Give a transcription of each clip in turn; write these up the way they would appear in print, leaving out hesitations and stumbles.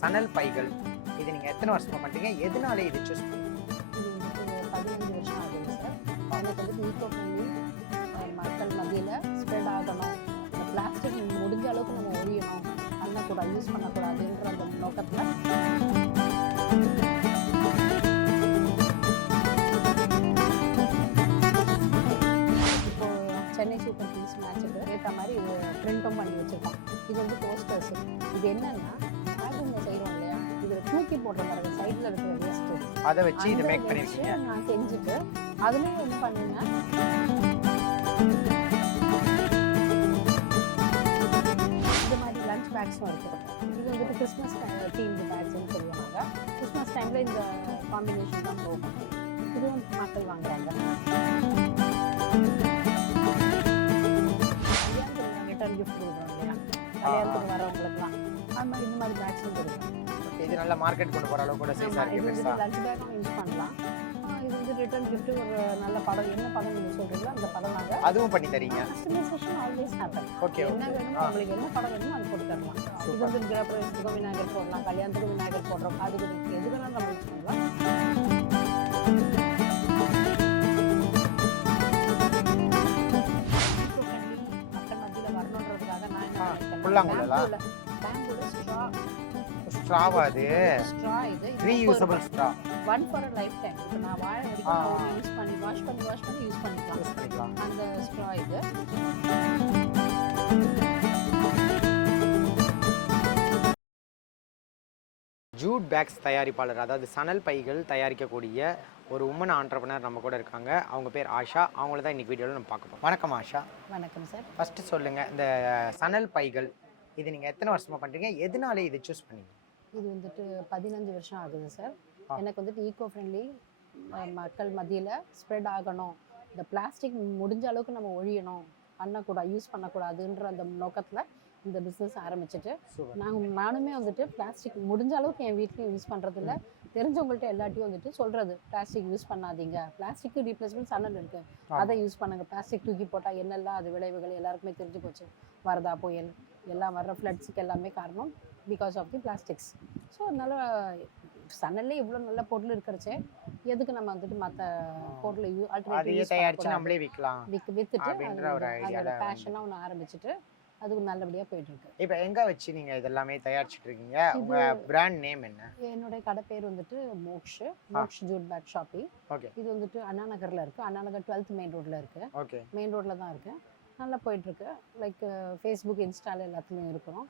சணல் பைகள் இது நீங்க எத்தனை வருஷமா பண்றீங்க? எதனால இது சூஸ் பண்ணீங்க? இது வந்துட்டு 15 வருஷம் ஆகுது சார். எனக்கு வந்துட்டு ஈகோ ஃப்ரெண்ட்லி மக்கள் மத்தியில் ஸ்ப்ரெட் ஆகணும். இந்த பிளாஸ்டிக் முடிஞ்ச அளவுக்கு நம்ம ஒழியணும், பண்ணக்கூடாது, யூஸ் பண்ணக்கூடாதுன்ற அந்த நோக்கத்தில் இப்போ சென்னை சூப்பர் கிங்ஸ் மேட்சுக்கு ஏற்ற மாதிரி இது பிரிண்ட்டும் பண்ணி வச்சுருக்கோம். இது வந்து போஸ்டர்ஸ். இது என்னன்னா ஆல்பம் செய்கிறோம் இல்லையா, இதில் தூக்கி போடுற மாதிரி சைடில் இருக்கிற வேஸ்ட்டு அதை வச்சு இதை மேக் பண்ணிருக்கீங்க. நான் செஞ்சுட்டு அதுலேயும் என்ன பண்ணுன்னா இந்த மாதிரி லஞ்ச் பேக்ஸும் இருக்குது. இது வந்துட்டு கிறிஸ்மஸ் தீம்டு பேக்ஸ்ன்னு சொல்லுவாங்க. கிறிஸ்மஸ் டைமில் இந்த காம்பினேஷன் தான் போகும். இதுவும் மக்கள் வாங்குறாங்க. கல்யாணத்துக்கு ரிட்டர்ன் கிஃப்ட் கொடுக்குறோம் இல்லையா, கல்யாணத்துக்கு வரவங்களுக்குலாம் அது மாதிரி இந்த மாதிரி பேக்ஸும் கொடுக்குறோம். இது நல்ல மார்க்கெட் கொண்டு போற அளவுக்கு கூட சைஸா இது இருக்கு. வந்து லஞ்ச் பேக்கும் யூஸ் பண்ணலாம். இது வந்து ரிட்டர்ன் கிஃப்ட் ஒரு நல்ல படம், என்ன படம் நீங்க சொல்றீங்களோ அந்த படம் நாங்க அதுவும் பண்ணி தரீங்க. Customisation always happen. ஓகே, என்ன வேணுமோ உங்களுக்கு என்ன படம் வேணுமோ அது போட்டு தரலாம். இது வந்து கிரகப்பிரவேசத்துக்கு விநாயகர் போடலாம், கல்யாணத்துக்கு விநாயகர் போடுறோம், அதுக்கு எது வேணாலும் நம்ம யூஸ் பண்ணலாம். மக்கள் மத்தியில் வரணுன்றதுக்காக நான் என்ன புல்லாங்குழலா? பேம்பூல ஸ்ட்ராவா? அது ஸ்ட்ரா. இது reusable straw. One for a life time. இப்போ நான் வாழ வரைக்கும் நான் யூஸ் பண்ணி வாஷ் பண்ணி யூஸ் பண்ணிக்கலாம். அந்த ஸ்ட்ரா இது. ஜூட் பேக்ஸ் தயாரிப்பாளர், அதாவது சணல் பைகள் தயாரிக்கக்கூடிய ஒரு உமன் ஆண்டர்பனர் நம்ம கூட இருக்காங்க. அவங்க பேர் ஆஷா. அவங்கள தான் இன்னைக்கு வீடியோவில் நம்ம பார்க்க போறோம். வணக்கம் ஆஷா. வணக்கம் சார். ஃபர்ஸ்ட் சொல்லுங்க, இந்த சணல் பைகள் இது நீங்க எத்தனை வருஷமா பண்றீங்க? எதனால இதை சூஸ் பண்ணீங்க? இது வந்துட்டு 15 வருஷம் ஆகுது சார். எனக்கு வந்துட்டு ஈகோ ஃப்ரெண்ட்லி மக்கள் மத்தியில் ஸ்ப்ரெட் ஆகணும், இந்த பிளாஸ்டிக் முடிஞ்ச அளவுக்கு நம்ம ஒழியணும், பண்ணக்கூடாது, யூஸ் பண்ணக்கூடாதுன்ற அந்த நோக்கத்தில் இந்த பிஸ்னஸ் ஆரம்பிச்சிட்டு நானுமே வந்துட்டு பிளாஸ்டிக் முடிஞ்ச அளவுக்கு என் வீட்லேயும் யூஸ் பண்ணுறதில்ல. தெரிஞ்சவங்கள்ட்ட எல்லாத்தையும் வந்துட்டு சொல்கிறது, பிளாஸ்டிக் யூஸ் பண்ணாதீங்க, பிளாஸ்டிக்கு ரீப்ளேஸ்மெண்ட் சணல் இருக்குது, அதை யூஸ் பண்ணுங்கள். பிளாஸ்டிக் தூக்கி போட்டால் என்னெல்லாம் அது விளைவுகள் எல்லாருக்குமே தெரிஞ்சு போச்சு. வரதா புயல் எல்லாம் வர்ற ஃப்ளட்ஸுக்கு எல்லாமே காரணம் because of the plastics. So அதனால் சணல்லே இவ்வளோ நல்ல பொருள் இருக்கிறச்சே எதுக்கு நம்ம வந்துட்டு மற்ற பொருளை தயாரிச்சு நம்மளே விற்கலாம், விற்றுட்டு அதோட பேஷனாக ஒன்று ஆரம்பிச்சுட்டு அது நல்லபடியாக போயிட்டுருக்கு. இப்போ எங்கே வச்சு நீங்கள் இதெல்லாமே தயாரிச்சுட்டு இருக்கீங்க? உங்கள் பிராண்ட் நேம் என்ன? என்னுடைய கடை பேர் வந்துட்டு மோக்ஷ் ஜூட் பேக் ஷாப்பிங். ஓகே. இது வந்துட்டு அண்ணா நகரில் இருக்குது. அண்ணா நகர் 12th மெயின் ரோட்டில் இருக்குது. ஓகே. மெயின் ரோட்டில் தான் இருக்குது. நல்லா போயிட்டுருக்கு. லைக் ஃபேஸ்புக், இன்ஸ்டால எல்லாத்துலேயும் இருக்கிறோம்.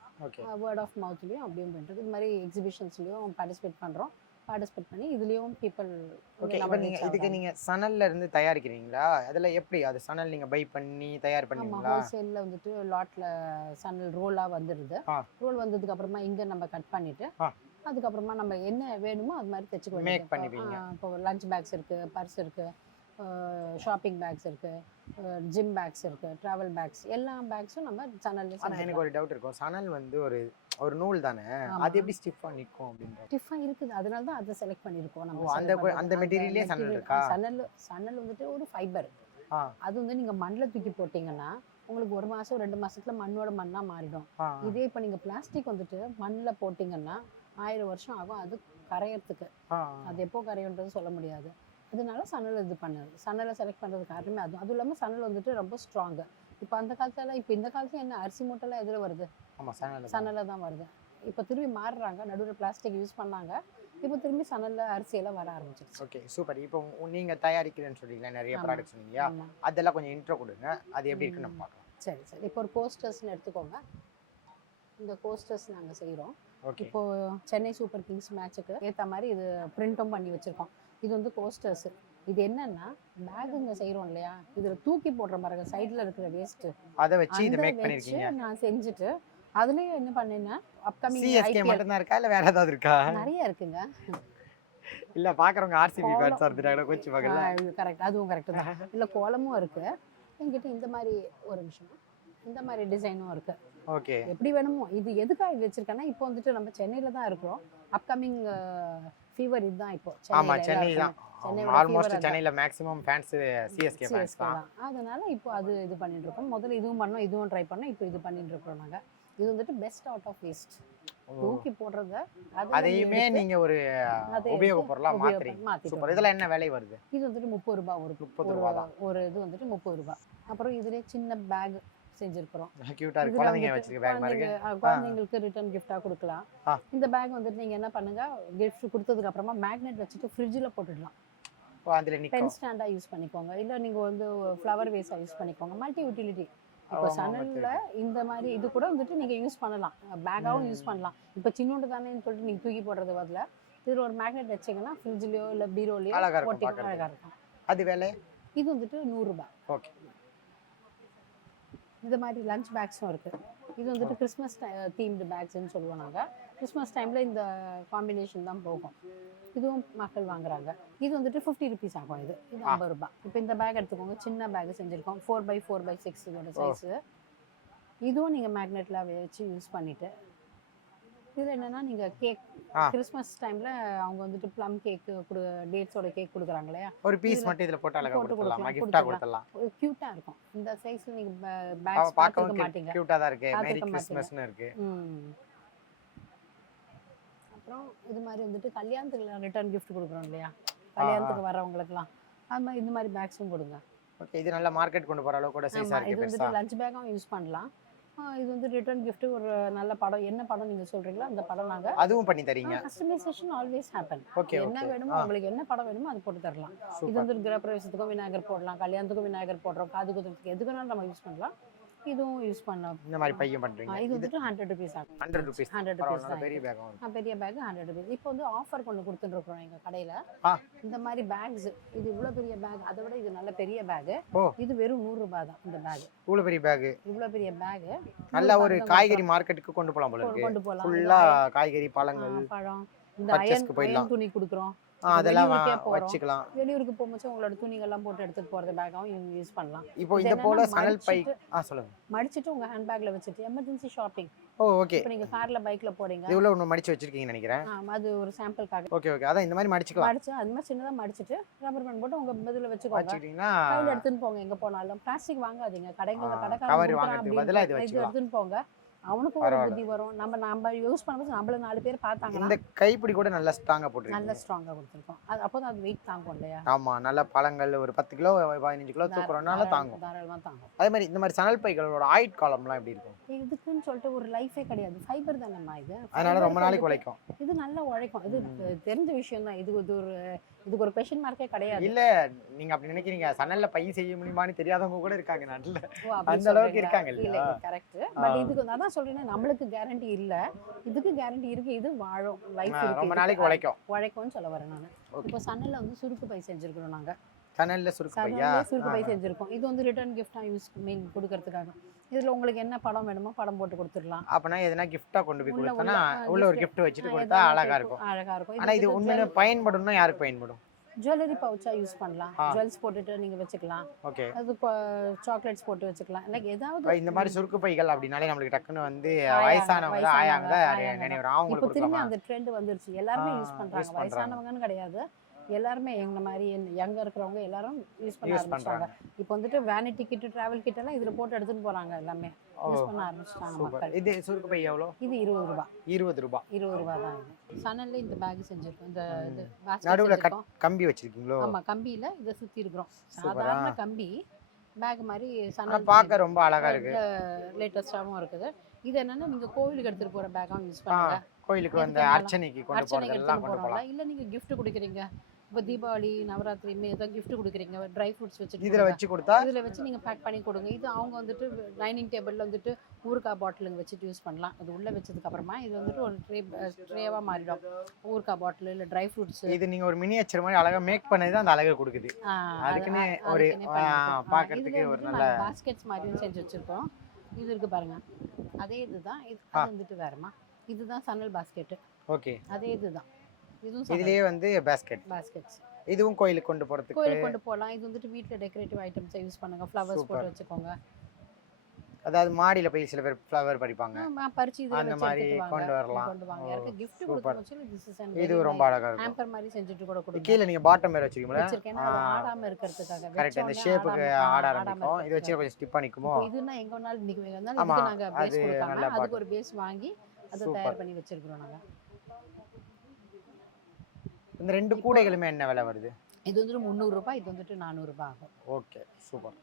வேர்ட் ஆஃப் மவுத்லேயும் அப்படியும் போயிட்டுருக்கு. இது மாதிரி எக்ஸிபிஷன்ஸ்லேயும் பார்ட்டிசிபேட் பண்ணுறோம். பார்ட்டிசிபேட் பண்ணி இதுலேயும் பீப்புள். ஓகே. இப்போ நீங்கள் இதுக்கு நீங்கள் சணல்ல இருந்து தயாரிக்கிறீங்களா? அதில் எப்படி அது சணல் நீங்கள் பை பண்ணி தயார் பண்ணுவீங்களா? ஹோல்சேலில் வந்துட்டு லாட்டில் சணல் ரோலாக வந்துடுது. ரோல் வந்ததுக்கு அப்புறமா இங்கே நம்ம கட் பண்ணிவிட்டு அதுக்கப்புறமா நம்ம என்ன வேணுமோ அது மாதிரி தைச்சிக்க மேக் பண்ணுவீங்க. இப்போ லஞ்ச் பேக்ஸ் இருக்குது, பர்ஸ் இருக்குது, ஷாப்பிங் பேக்ஸ் இருக்குது, ஜிம் பேக்ஸ் இருக்குது, ட்ராவல் பேக்ஸ், எல்லா பேக்ஸும் நம்ம சணல்ல. ஆனால் எனக்கு ஒரு டவுட் இருக்கும், சணல் வந்து ஒரு நூல் தானே, அது எப்படி ஸ்டிஃபாக நிற்கும் அப்படின்ற? ஸ்டிஃபாக இருக்குது, அதனால தான் அதை செலக்ட் பண்ணியிருக்கோம் நம்ம. அந்த மெட்டீரியலே சணல் இருக்கா? சணல் வந்துட்டு ஒரு ஃபைபர். அது வந்து நீங்கள் மண்ணில் தூக்கி போட்டிங்கன்னா உங்களுக்கு 1 மாதம் 2 மாதத்துல மண்ணோட மண்ணாக மாறிடும். இதே இப்போ நீங்கள் பிளாஸ்டிக் வந்துட்டு மண்ணில் போட்டிங்கன்னா 1000 வருஷம் ஆகும் அது கரையறதுக்கு. அது எப்போ கரையுன்றது சொல்ல முடியாது. அதனால சணல் இது பண்ணுறது, சணலை செலக்ட் பண்ணுறது காரணமே அதுவும் இல்லாமல் சணல் வந்துட்டு ரொம்ப ஸ்ட்ராங்கு. இப்போ அந்த காலத்தில் இப்போ இந்த காலத்தில் என்ன அரிசி மூட்டைலாம் எதில் வருது? சணலை தான் வருது. இப்போ திரும்பி மாறுறாங்க, நடுவில் பிளாஸ்டிக் யூஸ் பண்ணாங்க, இப்போ திரும்பி சணலில் அரிசியெல்லாம் வர ஆரம்பிச்சிருச்சு. Okay, super. இப்போ நீங்கள் தயாரிக்கிறேன்னு சொல்றீங்களா, நிறைய ப்ராடக்ட்ஸ் சொன்னீங்க, அதெல்லாம் கொஞ்சம் இன்ட்ரோ கொடுங்க, அது எப்படி இருக்குன்னு நம்ம பார்க்கலாம். சரி சரி. இப்போ ஒரு கோஸ்டர்ஸ்ன்னு எடுத்துக்கோங்க. இந்த கோஸ்டர்ஸ் நாங்கள் செய்கிறோம். இப்போ சென்னை சூப்பர் கிங்ஸ் மேட்சுக்கு ஏற்ற மாதிரி இது பிரிண்ட்டும் பண்ணி வச்சுருக்கோம். இது வந்து கோஸ்டர்ஸ். இது என்னன்னா பேக்குங்க செய்கிறோம் இல்லையா, இதில் தூக்கி போடுற பாருங்க சைடில் இருக்கிற வேஸ்ட்டு, அதை வச்சு இதை மேக் பண்ணிருக்கீங்க. நான் செஞ்சுட்டு அதுலேயும் என்ன பண்ணேன்னா அப்கமிங் சிஎஸ்கே மட்டும் தான் இருக்கா இல்லை வேற ஏதாவது இருக்கா? நிறைய இருக்குங்க. இல்லை பார்க்குறவங்க ஆர்சிபி ஃபேன்ஸ் இருந்துட்டாங்க கொஞ்சம் பார்க்கலாம். கரெக்ட், அதுவும் கரெக்டு தான். இல்லை கோலமும் இருக்குது என்கிட்ட. இந்த மாதிரி ஒரு நிமிஷம், இந்த மாதிரி டிசைனும் இருக்குது. ஓகே. எப்படி வேணுமோ. இது எதுக்காக இது வச்சிருக்கேன்னா, இப்போ வந்துட்டு நம்ம சென்னையில் தான் இருக்கிறோம். அப்கமிங் ஃபீவர் இதுதான் இப்போ. ஆமா, சென்னை தான். ஆல்மோஸ்ட் சென்னையில மேக்ஸिमम ஃபேன்ஸ் சிஎஸ்கே ஃபேன்ஸ் தான். அதனால இப்போ அது இது பண்ணிட்டு இருக்கோம். முதல்ல இதுவும் பண்ணோம், இதுவும் ட்ரை பண்ணோம், இப்போ இது பண்ணிட்டு இருக்கோம் நாங்கள். இது வந்துட்டு பெஸ்ட் அவுட் ஆஃப் வேஸ்ட். தூக்கி போடுறத அதையுமே நீங்க ஒரு உபயோகப் பொருளா மாத்துறீங்க. சூப்பர். இதெல்லாம் என்ன விலை வருது? இது வந்துட்டு 30 ரூபாய் ஒரு 30 ரூபாய் தான். ஒரு இது வந்துட்டு 30 ரூபாய். அப்புறம் இதுலயே சின்ன பேக் செஞ்சிருக்கிறோம். கியூட்டா இருக்கு. குழந்தைங்க வச்சிருக்க பேக் மாதிரி இருக்கு. குழந்தைங்களுக்கு ரிட்டர்ன் கிஃப்டா கொடுக்கலாம். இந்த பேக் வந்துட்டு நீங்க என்ன பண்ணுங்க, கிஃப்ட் கொடுத்ததுக்கு அப்புறமா மேக்னெட் வச்சுட்டு ஃப்ரிட்ஜ்ல போட்டுடலாம். அதுல நிக்கும். பென் ஸ்டாண்டா யூஸ் பண்ணிக்கோங்க, இல்ல நீங்க வந்து ஃப்ளவர் வேஸா யூஸ் பண்ணிக்கோங்க. Multi utility. இப்போ சனல்ல இந்த மாதிரி இது கூட வந்துட்டு நீங்க யூஸ் பண்ணலாம், பேக்காவும் யூஸ் பண்ணலாம். இப்போ சின்னோண்டு தானேன்னு சொல்லிட்டு நீங்க தூக்கி போடுறது பதிலா இதுல ஒரு மேக்னெட் வச்சீங்கன்னா ஃப்ரிட்ஜ்லயோ இல்ல பீரோலயோ போட்டு அழகா இருக்கும். அது விலை இது வந்துட்டு 100 ரூபாய். ஓகே. இந்த மாதிரி லஞ்ச் பேக்ஸும் இருக்கு. இது வந்துட்டு கிறிஸ்மஸ் தீம்டு பேக்ஸ்ன்னு சொல்லுவோம் நாங்கள். கிறிஸ்மஸ் டைமில் இந்த காம்பினேஷன் தான் போகும். இதுவும் மக்கள் வாங்குறாங்க. இது வந்துட்டு 50 ருபீஸ் ஆகும். இது 50 ரூபாய். இப்போ இந்த பேக் எடுத்துக்கோங்க, சின்ன பேக் செஞ்சுருக்கோம். 4x4x6 இதோட சைஸு. இதுவும் நீங்கள் மேக்னெட்டில் வச்சு யூஸ் பண்ணிவிட்டு இதில் என்னென்னா நீங்கள் கேக் கிறிஸ்மஸ் டைமில் அவங்க வந்துட்டு ப்ளம் கேக்கு டேட்ஸோட கேக் கொடுக்குறாங்க இல்லையா, ஒரு பீஸ் மட்டும் இதில் போட்டு அழகாக கொடுத்துடலாம், கிஃப்டாக கொடுத்துடலாம். க்யூட்டாக இருக்கும். இந்த சைஸில் நீங்கள் பேக்ஸ் பார்க்க மாட்டீங்க. க்யூட்டாக தான் இருக்குது. மேரி கிறிஸ்மஸ்னு இருக்குது. அப்புறம் இது மாதிரி வந்துட்டு கல்யாணத்துக்கு ரிட்டர்ன் கிஃப்ட் கொடுக்குறோம் இல்லையா, கல்யாணத்துக்கு வரவங்களுக்குலாம் அது மாதிரி இந்த மாதிரி பேக்ஸும் கொடுங்க. ஓகே. இது நல்ல மார்க்கெட் கொண்டு போகிற அளவுக்கு கூட சைஸாக இருக்குது. இது வந்துட்டு லஞ்ச் பேக்கும் யூஸ் பண்ணலாம். இது வந்து ரிட்டர்ன் கிஃப்ட். ஒரு நல்ல படம், என்ன படம் நீங்க சொல்றீங்களோ அந்த படம் நாங்க அதுவும் பண்ணி தரீங்க. Customisation always happen. ஓகே. என்ன வேணுமோ உங்களுக்கு என்ன படம் வேணுமோ அது போட்டு தரலாம். இது வந்து கிரகப்பிரவேசத்துக்கும் விநாயகர் போடலாம், கல்யாணத்துக்கும் விநாயகர் போடுறோம், காது குத்துறதுக்கு எதுக்கு வேணாலும் நம்ம யூஸ் பண்ணலாம். இதுவும் யூஸ் பண்ணலாம். இந்த மாதிரி பையும் பண்றீங்க. இது வந்துட்டு 100 ருபீஸ் ஆகும். 100 ருபீஸ். 100 ருபீஸ் தான் பெரிய பேக் ஆகும். பெரிய பேக் 100 ருபீஸ். இப்போ வந்து ஆஃபர் கொண்டு கொடுத்துட்டு இருக்கோம் எங்க கடையில. இந்த மாதிரி பேக்ஸ், இது இவ்வளவு பெரிய பேக், அதை விட இது நல்ல பெரிய பேக். இது வெறும் 100 ரூபாய் தான் இந்த பேக். இவ்வளவு பெரிய பேக். இவ்வளவு பெரிய பேக் நல்ல ஒரு காய்கறி மார்க்கெட்டுக்கு கொண்டு போலாம் போல இருக்கு. கொண்டு போலாம். ஃபுல்லா காய்கறி, பழங்கள், பழம். இந்த அயன் துணி கொடுக்குறோம், அதெல்லாம் வச்சுக்கலாம். வெளியூருக்கு போகும்போது உங்களோட துணிகள்லாம் போட்டு எடுத்துட்டு போறது பேக்காவும் யூஸ் பண்ணலாம். இப்போ இந்த போல சணல் பை சொல்லுங்க, மடிச்சிட்டு உங்க ஹேண்ட் பேக்ல வச்சிட்டு எமர்ஜென்சி ஷாப்பிங். ஓகே. இப்போ நீங்க கார்ல பைக்ல போறீங்க, இவ்வளவு ஒன்னு மடிச்சு வச்சிருக்கீங்கன்னு நினைக்கிறேன். அது ஒரு சாம்பிளுக்காக. Okay okay. அதான் இந்த மாதிரி மடிச்சுக்கலாம். மடிச்சு அது மாதிரி சின்னதா மடிச்சிட்டு ரப்பர் பேண்ட் போட்டு உங்க பதில வச்சுக்கோங்க. கையில எடுத்துட்டு போங்க. எங்க போனாலும் பிளாஸ்டிக் வாங்காதீங்க. கடைகள்ல கடைக்காரங்க வாங்குறதுக்கு பதிலா இது எடுத்துட்டு போங்க. அவனுக்கும் ஒரு புத்தி வரும். நம்ம யூஸ் பண்ணும்போது நம்மள 4 பேர் பார்த்தாங்க. இந்த கைப்பிடி கூட நல்லா ஸ்ட்ராங்கா போட்டுருக்கீங்க. நல்ல ஸ்ட்ராங்கா கொடுத்திருக்கோம். அப்போதான் அது வெயிட் தாங்கும் இல்லையா? ஆமா. நல்ல பழங்கள் ஒரு 10 கிலோ 15 கிலோ தூக்குறனால தாங்கும். தாராளமா தாங்கும். அதே மாதிரி இந்த மாதிரி சணல் பைகளோட ஆயுட்காலம்லாம் எப்படி இருக்கும்? இதுக்குன்னு சொல்லிட்டு ஒரு லைஃபே கிடையாது. ஃபைபர் தானேம்மா இது. அதனால ரொம்ப நாளைக்கு உழைக்கும். இது நல்லா உழைக்கும். இது தெரிஞ்ச விஷயம் தான். இதுக்கு ஒரு क्वेश्चन மார்க்கே கிடையாது. இல்ல நீங்க அப்படி நினைக்கிறீங்க. சணல்ல பை செய்ய முடியுமான்னு தெரியாதவங்க கூட இருக்காங்க நாட்டுல. அந்த அளவுக்கு இருக்காங்க இல்ல? கரெக்ட். பட் இதுக்கு நான் சொல்றேன், நம்மளுக்கு கேரண்டி இல்ல, இதுக்கு கேரண்டி இருக்கு. இது வாழும், லைஃப் இருக்கு, ரொம்ப நாளைக்கு உழைக்கும்னு சொல்ல வரேன் நான். இப்போ சணல்ல வந்து சுருக்கு பை செஞ்சிருக்கோம் நாங்க. சணல்ல சுருக்கு பையா? சுருக்கு பை செஞ்சிருக்கோம். இது வந்து ரிட்டர்ன் கிஃப்டா யூஸ் கொடுக்கறதுக்காக. இதுல உங்களுக்கு என்ன படம் வேணுமோ படம் போட்டு கொடுத்துடலாம். அப்பனா எதனா கிஃப்டா கொண்டு போய் கொடுத்தனா உள்ள ஒரு gift வச்சிட்டு கொடுத்தா அழகா இருக்கும். அழகா இருக்கும். ஆனா இது உண்மையிலே பயன்படும்னா யாருக்கு பயன்படும்? ஜுவல்லரி பவுச்சா யூஸ் பண்ணலாம். ஜுவல்ஸ் போட்டுட்டு நீங்க வச்சுக்கலாம். ஓகே. அது சாக்லேட்ஸ் போட்டு வச்சுக்கலாம். லைக் ஏதாவது இந்த மாதிரி சுருக்கு பைகள் அப்படினாலே நமக்கு டக்குன்னு வந்து வயசானவங்க ஆயாங்க நினைவற அவங்களுக்கு இப்போ திரும்பி அந்த ட்ரெண்ட் வந்துருச்சு. எல்லாரும் யூஸ் பண்றாங்க. வயசானவங்கன்னு கிடையாது, எல்லாருமே எங்க மாதிரி யங்கா இருக்கிறவங்க எல்லாரும் யூஸ் பண்ண ஆரம்பிச்சாங்க. இப்போ வந்துட்டு வேனிட்டி கிட், டிராவல் கிட் எல்லாம் இதுல போட்டு எடுத்துட்டு போறாங்க. எல்லாமே யூஸ் பண்ண ஆரம்பிச்சிட்டாங்க மக்கள். இது சுருக்கு பை எவ்வளவு? இது 20 ரூபாய். 20 ரூபாய். 20 ரூபாய் தான் இது. சணல்ல இந்த பேக் செஞ்சிருக்கோம். இந்த இது நடுவுல கம்பி வச்சிருக்கீங்களோ? ஆமா, கம்பியில இத சுத்தி இருக்கோம். சாதாரண கம்பி பேக் மாதிரி சணல் பார்க்க ரொம்ப அழகா இருக்கு. லேட்டஸ்டாவும் இருக்குது. இது என்னன்னா நீங்க கோவிலுக்கு எடுத்துட்டு போற பேக்காவும் யூஸ் பண்ணுங்க. கோயிலுக்கு வந்து அர்ச்சனைக்கு கொண்டு போறதெல்லாம் கொண்டு போலாம். இல்ல நீங்க gift கொடுக்குறீங்க, இப்போ தீபாவளி நவராத்திரி ஏதாவது gift கொடுக்குறீங்க, ட்ரை ஃப்ரூட்ஸ் வச்சுட்டு இதுல வச்சு கொடுத்தா இதுல வச்சு நீங்க பேக் பண்ணி கொடுங்க. இது அவங்க வந்துட்டு டைனிங் டேபிள்ல வந்துட்டு ஊறுகாய் பாட்டிலுங்க வச்சுட்டு யூஸ் பண்ணலாம். அது உள்ள வச்சதுக்கு அப்புறமா இது வந்துட்டு ஒரு ட்ரேவா மாறிடும். ஊறுகாய் பாட்டில் இல்ல ட்ரை ஃப்ரூட்ஸ். இது நீங்க ஒரு மினியேச்சர் மாதிரி அழகா மேக் பண்ணது அந்த அழகு கொடுக்குது. அதுக்குன்னு ஒரு பார்க்கிறதுக்கு ஒரு நல்ல பாஸ்கெட்ஸ் மாதிரியும் செஞ்சு வச்சிருக்கோம். இது இருக்கு பாருங்க, அதே இதுதான். இது வந்துட்டு வேறமா, இதுதான் சணல் பாஸ்கெட். ஓகே. அதே இதுதான். இதுலயே வந்து பாஸ்கெட்ஸ். இதுவும் கோயிலுக்கு கொண்டு போலாம். இது வந்துட்டு வீட்ல டெக்கரேட்டிவ் ஐட்டம்ஸ் யூஸ் பண்ணுங்க. ஃப்ளவர்ஸ் போட்டு வச்சுக்கோங்க. அதாவது மாடியில போய் சில பேர் ஃப்ளவர் பறிப்பாங்க, பறிச்சு இதுல அந்த மாதிரி கொண்டு வரலாம். யாருக்கு gift கொடுக்கணும்னு திஸ் இஸ் இது ரொம்ப அழகா இருக்கு. ஹேம்பர் மாதிரி செஞ்சுட்டு கூட கொடுங்க. கீழ நீங்க பாட்டம் மேல வச்சிருக்கீங்களா? வச்சிருக்கேன். அது ஆடாம இருக்கிறதுக்காக. கரெக்ட். இந்த ஷேப்புக்கு ஆட ஆரம்பிக்கும். இது வச்சு கொஞ்சம் ஸ்டிப் பண்ணிக்குமோ. இதுனா எங்க வேணாலும் நிக்குவீங்க. அதனால இதுக்கு நாங்க பேஸ் கொடுத்தாங்க. அதுக்கு ஒரு பேஸ் வாங்கி அதை தயார் பண்ணி வச்சிருக்கிறோம் நாங்கள். இந்த 2 கூடைகளுமே என்ன விலை வருது? இது வந்துட்டு 300 ரூபாய், இது வந்துட்டு 400 ரூபாய் ஆகும். Okay, super.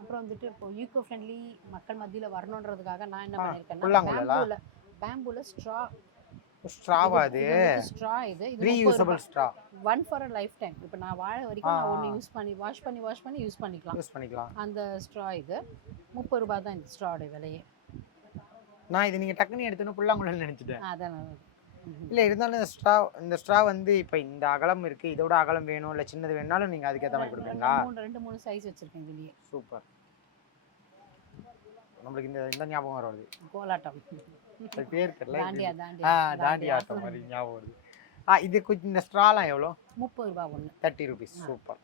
அப்புறம் வந்துட்டு இப்போ ஈகோ ஃப்ரெண்ட்லி மக்கள் மத்தியில் வரணுன்றதுக்காக நான் என்ன புல்லாங்குழலா? பண்ணியிருக்கேன்னா, பேம்பூல ஸ்ட்ராவா அது? ஸ்ட்ரா இது reusable straw. One for a life time. இப்போ நான் வாழ வரைக்கும் நான் ஒன்று யூஸ் பண்ணி வாஷ் பண்ணி யூஸ் பண்ணிக்கலாம். அந்த ஸ்ட்ரா இது 30 ரூபாய் தான் இந்த ஸ்ட்ராவோட விலையே. நான் இது நீங்க டக்குன்னு எடுத்தோன்னு புல்லாங்குழல் நினைச்சிட்டேன். அதான் இல்ல இருந்தாலும் இந்த ஸ்ட்ரா வந்து இப்போ இந்த அகலம் இருக்கு, இதோட அகலம் வேணும் இல்ல சின்னது வேணாலும் நீங்க அதுக்கு ஏத்த மாதிரி கொடுப்பீங்களா? 3 சைஸ் வச்சிருக்கேன் இதுலயே. சூப்பர். நம்மளுக்கு இந்த ஞாபகம் வருது, கோலாட்டம். அது பேர் தெரியல. தாண்டி ஆட்டம் மாதிரி ஞாபகம் வருது. இது இந்த ஸ்ட்ராலாம் எவ்வளோ? 30 ரூபாய் ஒன்று. 30 rupees. சூப்பர்.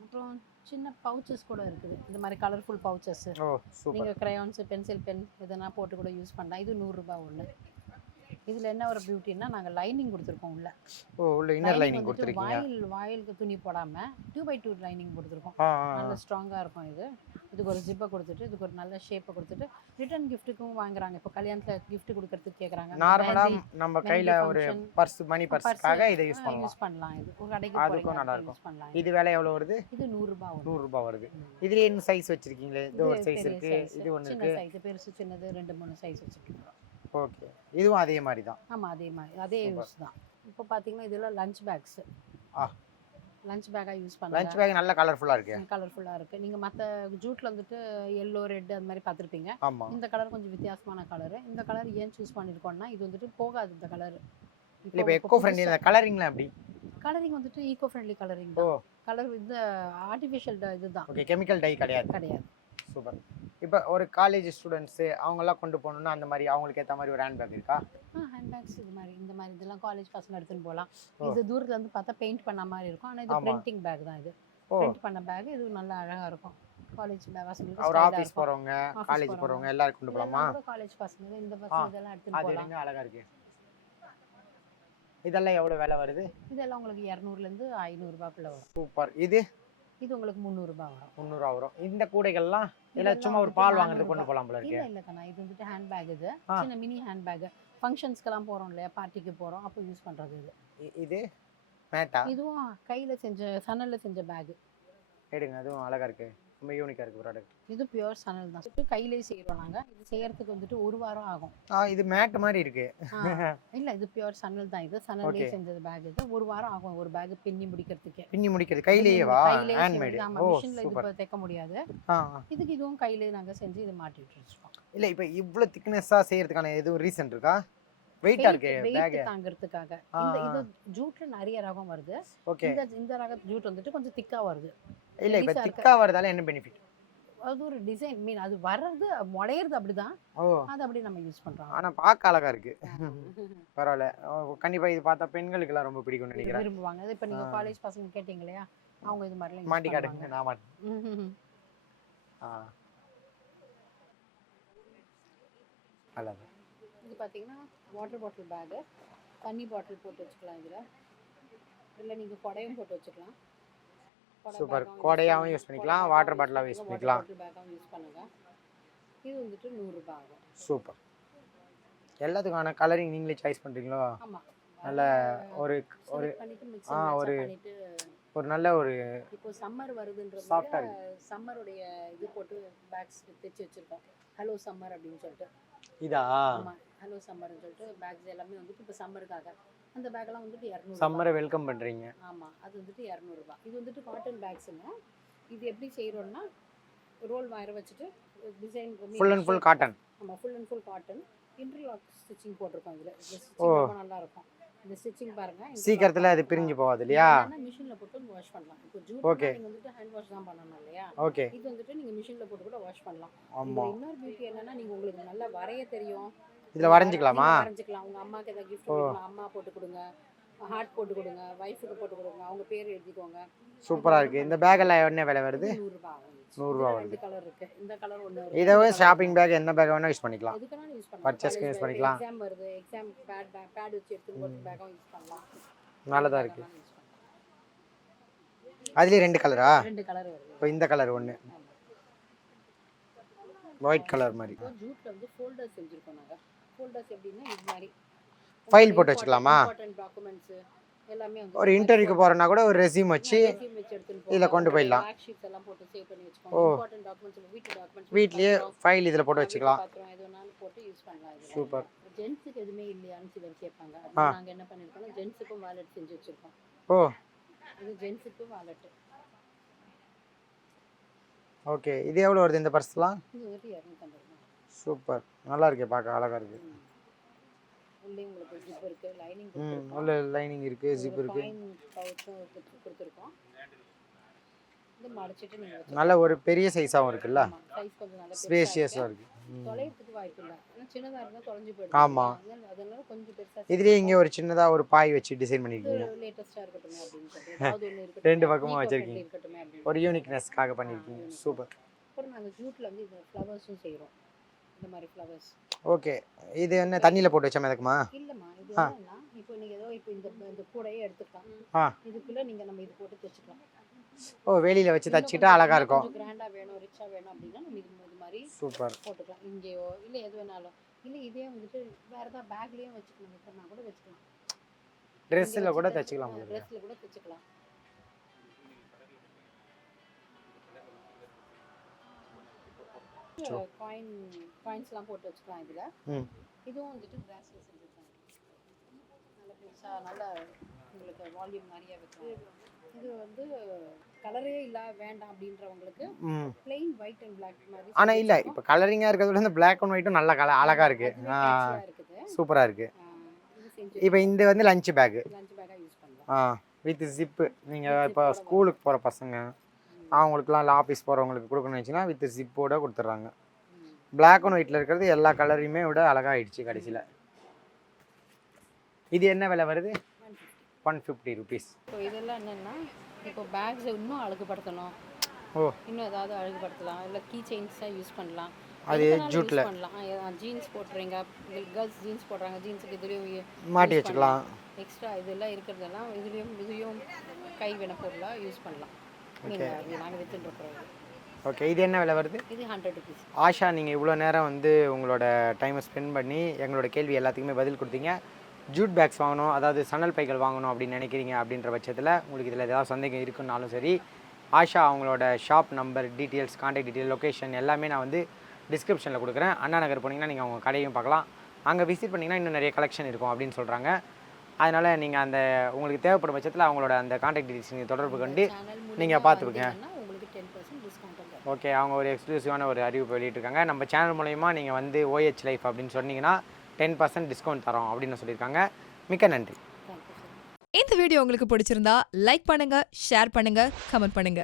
அப்புறம் சின்ன பவுச்சஸ் கூட இருக்குது, இந்த மாதிரி கலர்ஃபுல் பவுச்சஸ். ஓ சூப்பர். நீங்கள் க்ரையான்ஸ், பென்சில், பென் எதனா போட்டு கூட யூஸ் பண்ணலாம். இது 100 ரூபாய் ஒன்று. இதில் என்ன ஒரு பியூட்டின்னா, நாங்கள் லைனிங் கொடுத்துருக்கோம் உள்ள. உள்ள இன்னர் லைனிங் கொடுத்துருக்கீங்க. வாயிலுக்கு துணி போடாமல் 2x2 லைனிங் கொடுத்துருக்கோம். நல்ல ஸ்ட்ராங்காக இருக்கும் இது. இதுக்கு ஒரு ஜிப்பை கொடுத்துட்டு, இதுக்கு ஒரு நல்ல ஷேப்பை கொடுத்துட்டு, ரிட்டர்ன் கிஃப்ட்டுக்கும் வாங்குறாங்க. இப்போ கல்யாணத்தில் கிஃப்ட் கொடுக்கறதுக்கு கேட்குறாங்க. நார்மலாக நம்ம கையில் ஒரு பர்ஸ், மணி பர்ஸ்க்காக இதை யூஸ் பண்ணலாம். இது ஒரு கடைக்கு அதுக்கும் நல்லா இருக்கும். இது விலை எவ்வளோ வருது? இது 100 ரூபாய். 100 ரூபாய் வருது. இதுலேயே என்ன சைஸ் வச்சிருக்கீங்களே? இது ஒரு சைஸ் இருக்கு, இது ஒன்று இருக்கு. சைஸ் பெருசு, சின்னது 2-3 சைஸ் வச்சிருக்கீங்க. ஓகே, இதுவும் அதே மாதிரி தான். ஆமாம், அதே யூஸ் தான். இப்போ பார்த்தீங்கன்னா இதெல்லாம் லஞ்ச் பேக்ஸ். லஞ்ச் பேக்காக யூஸ் பண்ணலாம். லஞ்ச் பேக் நல்ல கலர்ஃபுல்லாக இருக்குது. நீங்கள் மற்ற ஜூட்டில் வந்துட்டு எல்லோ, ரெட் அது மாதிரி பார்த்துருப்பீங்க. ஆமாம். இந்த கலர் கொஞ்சம் வித்தியாசமான கலரு. இந்த கலர் ஏன் சூஸ் பண்ணியிருக்கோம்னா, இது வந்துட்டு போகாது இந்த கலர். இப்போ எக்கோ ஃப்ரெண்ட்லி இந்த கலரிங்லாம் எப்படி? கலரிங் வந்துட்டு ஈகோ ஃப்ரெண்ட்லி கலரிங் தான். கலர் இந்த ஆர்டிஃபிஷியல் இதுதான். ஓகே, கெமிக்கல் டை கிடையாது. சூப்பர். இப்போ ஒரு காலேஜ் ஸ்டூடெண்ட்ஸு அவங்கெல்லாம் கொண்டு போகணுன்னா அந்த மாதிரி அவங்களுக்கு ஏற்ற மாதிரி ஒரு ஹேண்ட் பேக் இருக்கா? ஹேண்ட் பேக்ஸ் இந்த மாதிரி இதெல்லாம் காலேஜ் பசங்க எடுத்துன்னு போகலாம். இது தூரத்துல இருந்து பார்த்தா பெயிண்ட் பண்ண மாதிரி இருக்கும். ஆனால் இது பிரிண்டிங் பேக் தான். இது பிரிண்ட் பண்ண பேக். இது நல்லா அழகா இருக்கும். காலேஜ் பசங்களுக்கு, ஒரு ஆஃபீஸ் போறவங்க, காலேஜ் போறவங்க எல்லாரும் கொண்டு போகலாமா? காலேஜ் பசங்க இந்த பசங்க இதெல்லாம் எடுத்துன்னு போகலாம். அது அழகா இருக்கு. இதெல்லாம் எவ்வளவு விலை வருது? இதெல்லாம் உங்களுக்கு 200 ல இருந்து 500 ரூபாய்க்குள்ள வரும். சூப்பர். இது உங்களுக்கு 300 ரூபாய் வரும். 300 வரும். இந்த கூடைகள்லாம் எல்லாம் சும்மா ஒரு பால் வாங்குறதுக்கு கொண்டு போலாம் போல இருக்கு. இல்ல கண்ணா, இது வந்துட்டு ஹேண்ட் பேக். இது சின்ன மினி ஹேண்ட் பேக். ஃபங்க்ஷன்ஸ்க்கெல்லாம் போறோம் இல்லையா, பார்ட்டிக்கு போறோம், அப்போ யூஸ் பண்றது இது. இது மேட்டா? இதுவும் கையில செஞ்ச சணல்ல செஞ்ச பேக். எடுங்க, அதுவும் அழகா இருக்கு. ரொம்ப யூனிக்கா இருக்கு ப்ராடக்ட். இது பியூர் சணல் தான். கையிலே செய்றோம் நாங்க. இது செய்யறதுக்கு வந்துட்டு 1 வாரம் ஆகும். இது மேட் மாதிரி இருக்கு. இல்ல, இது பியூர் சணல் தான். இது சணல்லே செஞ்சது பேக். இது 1 வாரம் ஆகும் ஒரு பேக் பின்னி முடிக்கிறதுக்கு. பின்னி முடிக்கிறது கையிலேயேவா? Hand made. ஆமா, மிஷின்ல இது தைக்க முடியாது. இதுக்கு இதுவும் கையிலே நாங்க செஞ்சு இது மாட்டி விட்டுறோம். இல்ல, இப்போ இவ்ளோ திக்னஸா செய்யறதுக்கான எதுவும் ரீசன் இருக்கா? வெயிட்டா இருக்கு பேக் தாங்கிறதுக்காக. இது ஜூட்ல நிறைய ரகம் வருது. இந்த ரக ஜூட் வந்துட்டு கொஞ்சம் திக்கா வருது. இல்ல, இப்ப திக்கா வரதால என்ன பெனிஃபிட்? அது ஒரு டிசைன் மீன், அது வர்றது முளையிறது அப்படிதான். அது அப்படி நம்ம யூஸ் பண்றோம். ஆனா பார்க்க அழகா இருக்கு. பரவாயில்ல. கண்டிப்பா இது பார்த்தா பெண்களுக்கு எல்லாம் ரொம்ப பிடிக்கும்னு நினைக்கிறேன். விரும்புவாங்க. இப்ப நீங்க காலேஜ் பசங்க கேட்டீங்க இல்லையா, அவங்க இது மாதிரி எல்லாம் மாட்டி காட்டுங்க. நான் மாட்டேன். அழகா. இது பாத்தீங்கன்னா வாட்டர் பாட்டில் பேக். தண்ணி பாட்டில் போட்டு வச்சுக்கலாம் இதுல. இல்ல நீங்க கொடையும் போட்டு வச்சுக்கலாம். சூப்பர். கொடையாவும் யூஸ் பண்ணிக்கலாம், வாட்டர் பாட்டிலாவும் யூஸ் பண்ணிக்கலாம். வாட்டர் பேக்காவும் யூஸ் பண்ணுங்க. இது வந்துட்டு 100 ரூபாய் ஆகும். சூப்பர். எல்லாத்துக்கான கலரிங் நீங்களே சாய்ஸ் பண்றீங்களோ? ஆமா. நல்ல ஒரு ஒரு ஒரு நல்ல ஒரு இப்போ சம்மர் வருதுன்றதுனால சம்மருடைய இது போட்டு பேக்ஸ் தைச்சு வச்சிருக்கோம். ஹலோ சம்மர் அப்படின்னு சொல்லிட்டு. இதா? ஆமா, ஹலோ சம்மர்னு சொல்லிட்டு பேக்ஸ் எல்லாமே வந்துட்டு இப்போ சம்மருக்காக. அந்த பேக்லாம் வந்துட்டு 200. சம்மரை வெல்கம் பண்றீங்க. ஆமா, அது வந்துட்டு 200 ரூபாய். இது வந்துட்டு காட்டன் பேக்ஸ்ங்க. இது எப்படி செய்யறோம்னா, ரோல் வயர் வச்சுட்டு design full and full cotton. ஆமா, full and full cotton. Interlock stitching போட்டிருக்கோம் இதுல. இந்த ஸ்டிச்சிங் ரொம்ப நல்லா இருக்கும். இந்த ஸ்டிச்சிங் பாருங்க, சீக்கிரத்துல அது பிரிஞ்சு போகாது இல்லையா? மிஷின்ல போட்டு வாஷ் பண்ணலாம். இப்போ ஜூட் நீங்க வந்துட்டு ஹேண்ட் வாஷ் தான் பண்ணணும் இல்லையா? ஓகே. இது வந்துட்டு நீங்க மிஷின்ல போட்டு கூட வாஷ் பண்ணலாம். ஆமா. இன்னொரு பியூட்டி என்னன்னா, நீங்க உங்களுக்கு நல்லா வரைய தெரியும், இதுல வரைஞ்சிக்கலாமா? வரைஞ்சிக்கலாம். உங்க அம்மாக்கு ஏதாவது கிஃப்ட் கொடுக்கலாம், அம்மா போட்டு கொடுங்க, ஹார்ட் போட்டு கொடுங்க, வைஃபுக்கு போட்டு கொடுங்க, அவங்க பேர் எழுதிக்கோங்க. சூப்பரா இருக்கு. இந்த பேக் எல்லாம் என்ன விலை வருது? 100 ரூபாய். 100 ரூபாய் வருது. இந்த கலர் இருக்கு. இந்த கலர் ஒண்ணு. இதவே ஷாப்பிங் பேக் என்ன பேக் வேணா யூஸ் பண்ணிக்கலாம். எதுக்குனாலும் யூஸ் பண்ணலாம். பர்ச்சேஸ்க்கு யூஸ் பண்ணிக்கலாம். எக்ஸாம் வருது, எக்ஸாம் பேட் வச்சு எடுத்து போற பேக்கும் யூஸ் பண்ணலாம். நல்லதா இருக்கு. அதுலயே 2 கலரா? 2 கலர் வருது. இப்போ இந்த கலர் ஒண்ணு. ஒயிட் கலர் மாதிரி. ஜூட்டில் வந்து ஃபோல்டர்ஸ் செஞ்சுருக்கோம் நாங்கள். ஃபோல்டர்ஸ் எப்படின்னா இது மாதிரி ஃபைல் போட்டு வச்சுக்கலாமா? இம்பார்ட்டன்ட் டாக்குமெண்ட்ஸு எல்லாமே வந்து ஒரு இன்டர்வியூக்கு போகிறோன்னா கூட ஒரு ரெஸ்யூம் வச்சு ரெஸ்யூம் வச்சு எடுத்துன்னு இதில் கொண்டு போயிடலாம். பேக் ஷீட்ஸ் எல்லாம் போட்டு சேவ் பண்ணி வச்சுக்கோங்க. இம்பார்ட்டன்ட் டாக்குமெண்ட்ஸ் வீட்டு டாக்குமெண்ட்ஸ் வீட்லேயே ஃபைல் இதில் போட்டு வச்சுக்கலாம். பாத்திரம் எது வேணாலும் போட்டு யூஸ் பண்ணலாம். இது சூப்பர். ஜென்ஸுக்கு எதுவுமே இல்லையான்னு சிலர் கேட்பாங்க. அது நாங்கள் என்ன பண்ணியிருக்கோம்னா ஜென்ஸுக்கும் வாலெட் செஞ்சு வச்சுருக்கோம். ஓ, இது ஜென்ஸுக்கும் வாலெட். ஓகே. இது எவ்வளோ வருது இந்த பர்ஸ்லாம்? இது ஒரு 250 ரூபா. சூப்பர், நல்லா இருக்கே, பார்க்க அழகாக இருக்குது. உள்ளே உங்களுக்கு ஜிப் இருக்குது, லைனிங் உள்ள லைனிங் இருக்குது, ஜிப் இருக்குது. காயின் பவுச்சும் கொடுத்துருக்கோம். இது மடிச்சிட்டு நீங்கள் நல்ல ஒரு பெரிய சைஸாகவும் இருக்குல்ல, சைஸ் கொஞ்சம் நல்லா ஸ்பேஷியஸாக இருக்குது. தொலைகிறதுக்கு வாய்ப்பு இல்லை. ஆனால் சின்னதாக இருந்தால் தொலைஞ்சு போயிடும். ஆமாம். அதனால கொஞ்சம் பெருசாக இதுலேயே இங்கே ஒரு சின்னதாக ஒரு பாய் வச்சு டிசைன் பண்ணியிருக்கீங்க. லேட்டஸ்ட்டாக இருக்கட்டும் அப்படின்னு சொல்லிட்டு ஏதாவது ஒன்று இருக்கட்டும், ரெண்டு பக்கமும் வச்சுருக்கீங்க, இருக்கட்டும் அப்படின்னு ஒரு யூனிக்னஸ்க்காக பண்ணியிருக்கீங்க. சூப்பர். அப்புறம் நாங்கள் ஜூட்டில் வந்து இந்த ஃப்ளவர்ஸும் செய்கிறோம். இந்த மாதிரி ஃப்ளவர்ஸ். ஓகே. இது என்ன தண்ணியில் போட்டு வச்சா மிதக்குமா? இல்லைம்மா, இது என்னன்னா இப்போ நீங்கள் ஏதோ இப்போ இந்த கூடையே எடுத்துக்கலாம். இதுக்குள்ளே நீங்கள் நம்ம இது போட்டு தைச்சிக்கலாம். ஓ, வெளியில் வச்சு தச்சுட்டா அழகாக இருக்கும். கொஞ்சம் கிராண்டாக வேணும், ரிச்சாக வேணும் அப்படின்னா நம்ம இது மாதிரி சூப்பர் போட்டுக்கலாம். இங்கேயோ இல்லை எது வேணாலும். இல்லை இதே வந்துட்டு வேறு ஏதாவது பேக்லேயும் வச்சுக்கலாம், வைக்கிறனா கூட வச்சுக்கலாம். ட்ரெஸ்ஸில் கூட தைச்சிக்கலாம். ட்ரெஸ்ஸில் கூட தைச்சிக்கலாம். காயின்ஸ்லாம் போட்டு வச்சுக்கலாம் இதில். இதுவும் வந்துட்டு கிராஸில் செஞ்சுருக்காங்க. நல்ல பெருசாக நல்லா உங்களுக்கு வால்யூம் நிறைய வைக்கலாம். இது வந்து கலரே இல்லை வேண்டாம் அப்படின்றவங்களுக்கு பிளெயின் ஒயிட் அண்ட் பிளாக் மாதிரி. ஆனால் இல்லை, இப்போ கலரிங்காக இருக்கிறத விட இந்த பிளாக் அண்ட் ஒயிட்டும் நல்ல அழகாக இருக்குது, சூப்பராக இருக்குது. இப்போ இந்த வந்து லஞ்ச் பேக்காக யூஸ் பண்ணலாம். With zip. நீங்கள் இப்போ ஸ்கூலுக்கு போகிற பசங்க அவங்களுக்குலாம் இல்லை ஆஃபீஸ் போகிறவங்களுக்கு கொடுக்கணும்னு வச்சுன்னா வித் ஜிப்போட கொடுத்துட்றாங்க. பிளாக் அண்ட் ஒயிட்டில் இருக்கிறது எல்லா கலரையுமே விட அழகாகிடுச்சு கடைசியில். இது என்ன விலை வருது? 150 ருபீஸ். இப்போ இதெல்லாம் என்னென்னா இப்போ பேக்ஸை இன்னும் அழகுபடுத்தணும், இன்னும் ஏதாவது அழகுபடுத்தலாம். இல்லை கீ செயின்ஸாக யூஸ் பண்ணலாம். அது ஜூட்டில் பண்ணலாம். ஜீன்ஸ் போட்டுறீங்க, கேர்ள்ஸ் ஜீன்ஸ் போடுறாங்க, ஜீன்ஸுக்கு இதுலேயும் மாட்டி வச்சுக்கலாம். எக்ஸ்ட்ரா இதெல்லாம் இருக்கிறதெல்லாம் இதுலேயும் கைவினை பொருளாக யூஸ் பண்ணலாம். நாங்கள் வித்துட்டு. ஓகே. இது என்ன விலை வருது? இது 100 ருபீஸ். ஆஷா, நீங்கள் இவ்வளோ நேரம் வந்து உங்களோட டைமை ஸ்பெண்ட் பண்ணி எங்களோட கேள்வி எல்லாத்துக்குமே பதில் கொடுத்தீங்க. ஜூட் பேக்ஸ் வாங்கணும், அதாவது சணல் பைகள் வாங்கணும் அப்படின்னு நினைக்கிறீங்க அப்படின்ற பட்சத்தில் உங்களுக்கு இதில் ஏதாவது சந்தேகம் இருக்குன்னாலும் சரி, ஆஷா அவங்களோட shop number, details, contact detail, location எல்லாமே நான் வந்து டிஸ்கிரிப்ஷனில் கொடுக்குறேன். அண்ணா நகர் போனீங்கன்னா நீங்கள் அவங்க கடையும் பார்க்கலாம். அங்கே விசிட் பண்ணிங்கன்னா இன்னும் நிறைய கலெக்ஷன் இருக்கும் அப்படின்னு சொல்கிறாங்க. அதனால் நீங்கள் அந்த உங்களுக்கு தேவைப்படும் பட்சத்தில் அவங்களோட அந்த கான்டாக்ட் டீட்டெயில்ஸ் நீங்கள் தொடர்பு கொண்டு நீங்கள் பார்த்துக்குங்க. ஓகே. அவங்க ஒரு எக்ஸ்க்ளூசிவான ஒரு அறிவிப்பு வெளியிட்டிருக்காங்க. நம்ம சேனல் மூலயமா நீங்கள் வந்து OH லைஃப் அப்படின்னு சொன்னீங்கன்னா 10% டிஸ்கவுண்ட் தரோம் அப்படின்னு சொல்லியிருக்காங்க. மிக்க நன்றி. இந்த வீடியோ உங்களுக்கு பிடிச்சிருந்தா லைக் பண்ணுங்க, ஷேர் பண்ணுங்க, கமெண்ட் பண்ணுங்க.